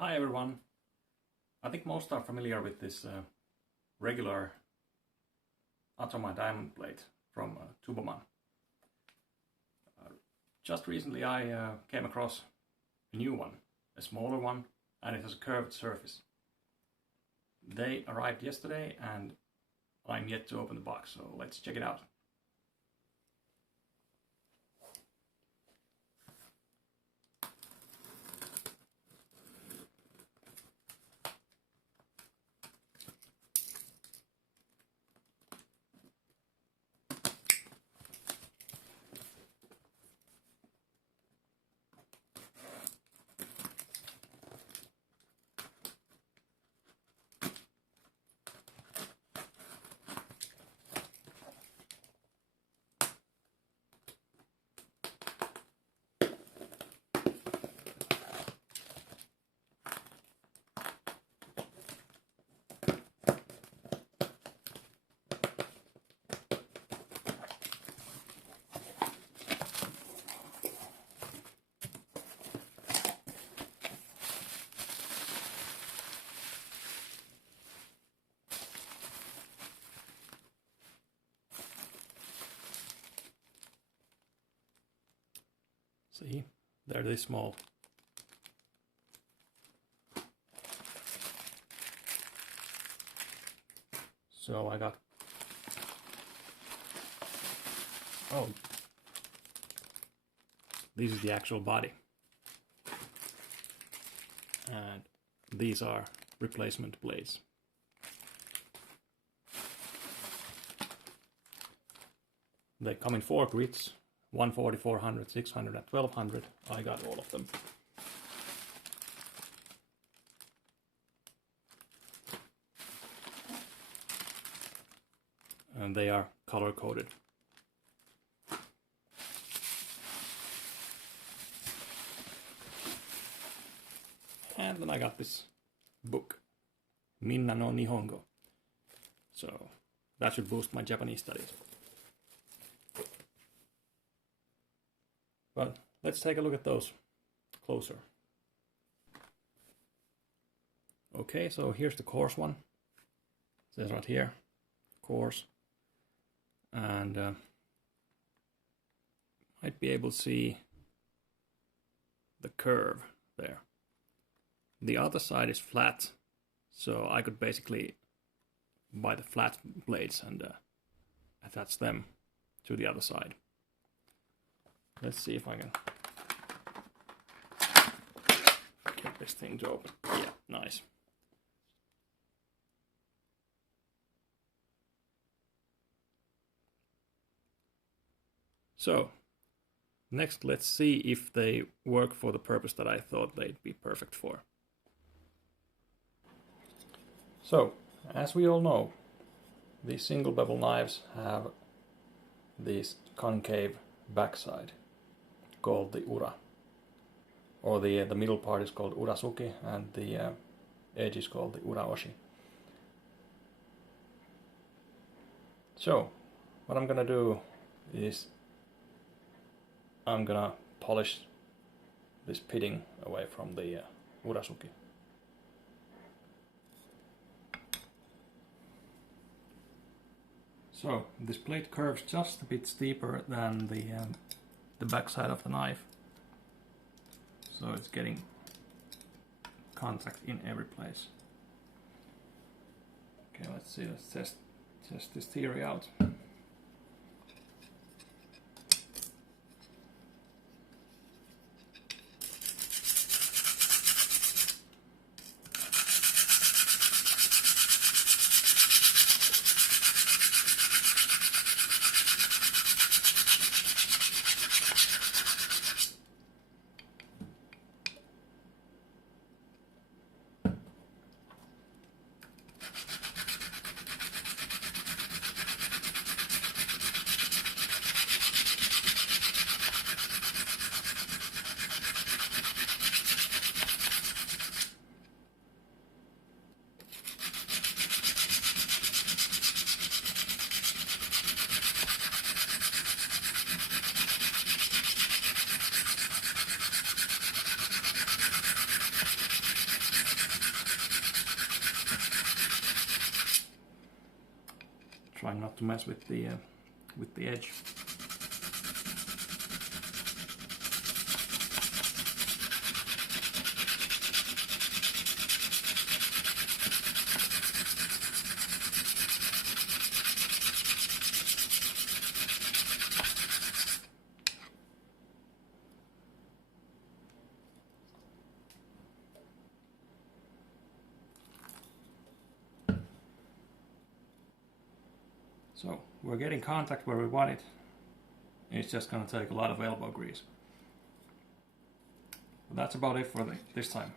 Hi everyone! I think most are familiar with this regular Atoma diamond plate from Tuboman. Just recently I came across a new one, a smaller one, and it has a curved surface. They arrived yesterday and I'm yet to open the box, so let's check it out. See, they're this small. So I got, this is the actual body. And these are replacement blades. They come in 4 grids. 140, 400, 600 and 1200. I got all of them. And they are color coded. And then I got this book, Minna no Nihongo. So that should boost my Japanese studies. But let's take a look at those closer. Okay, so here's the coarse one. It says right here, coarse. And might be able to see the curve there. The other side is flat, so I could basically buy the flat blades and attach them to the other side. Let's see if I can get this thing to open. Yeah, nice. So, next let's see if they work for the purpose that I thought they'd be perfect for. So, as we all know, these single bevel knives have this concave backside, called the ura, or the middle part is called urasuki and the edge is called the uraoshi. So what I'm gonna do is I'm gonna polish this pitting away from the urasuki. So this plate curves just a bit steeper than the back side of the knife, so it's getting contact in every place. Okay, let's see, let's test this theory out. trying not to mess with the edge. So we're getting contact where we want it. It's just going to take a lot of elbow grease. But that's about it for this time.